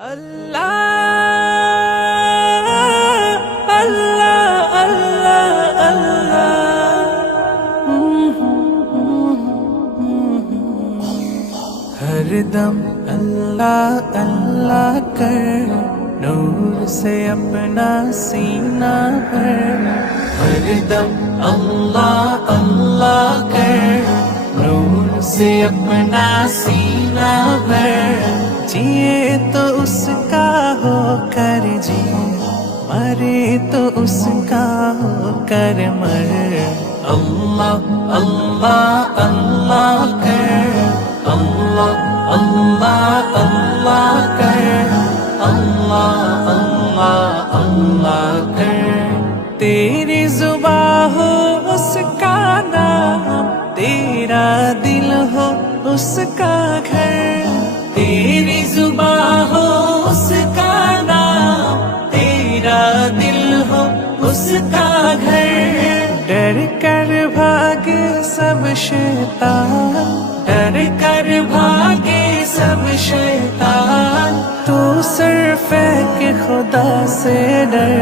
اللہ اللہ اللہ اللہ ہر دم اللہ اللہ کر، نور سے اپنا سینہ بھر، ہر دم اللہ اللہ کر، نور سے اپنا سینہ بھر، جیے تو اس کا ہو کر جی، مرے تو اس کا ہو کر مر، اللہ اللہ اللہ کر، اللہ اللہ اللہ کر، اللہ اللہ اللہ کر، تیری زبان ہو اس کا نام، تیرا دل ہو اس کا گھر، تیری زبان ہو اس کا نام، تیرا دل ہو اس کا گھر، ڈر کر بھاگے سب شیطان، ڈر کر بھاگے سب شیطان، تو سر پھینک خدا سے ڈر،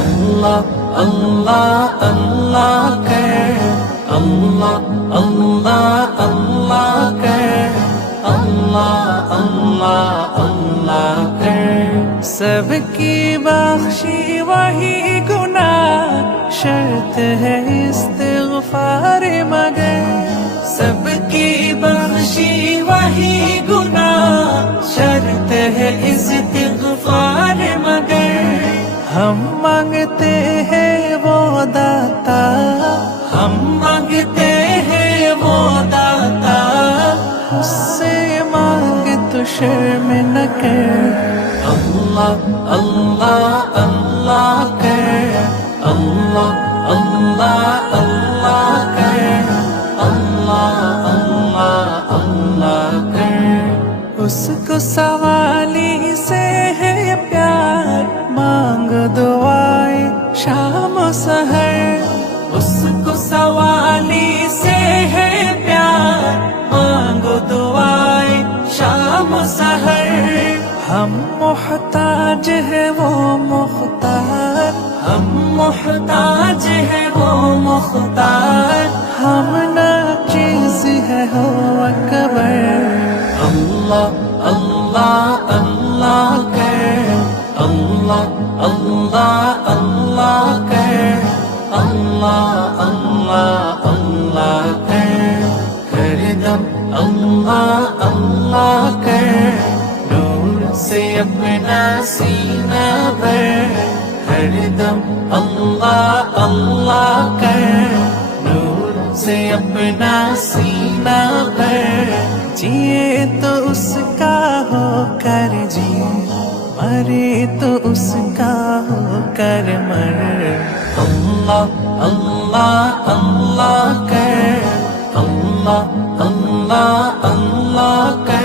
اللہ اللہ اللہ کر، اللہ اللہ اللہ کر، اللہ اللہ اللہ کر، سب کی بخشی وہی گناہ، شرط ہے استغفار مگر، سب کی بخشی وہی گناہ، شرط ہے استغفار مگر، ہم مانگتے ہیں وہ داتا، ہم مانگتے ہیں وہ داتا، اس سے مانگ تو شرم نہ کر، اللہ اللہ اللہ کر، اللہ اللہ اللہ کر، اللہ اللہ اللہ کر، اس کو سوالی سے ہے پیار، مانگ دعائیں شام و سحر، اس کو سوالی سے ہے پیار، مانگو دعائیں شام و سحر، ہم محتاج ہے وہ مختار، ہم محتاج ہے وہ مختار، ہم ناچیز ہے ہو اکبر، اللہ اللہ اللہ کر، اللہ اللہ اللہ کر، اللہ اللہ اللہ کر، ہر دم اللہ اللہ کر، نور سے اپنا سینہ بھر، ہر دم اللہ اللہ کر، نور سے اپنا سینہ بھر، جیے تو اس کا ہو کر جی، مرے تو اس کا ہو کر مر، اللہ اللہ اللہ کر، اللہ اللہ اللہ کر۔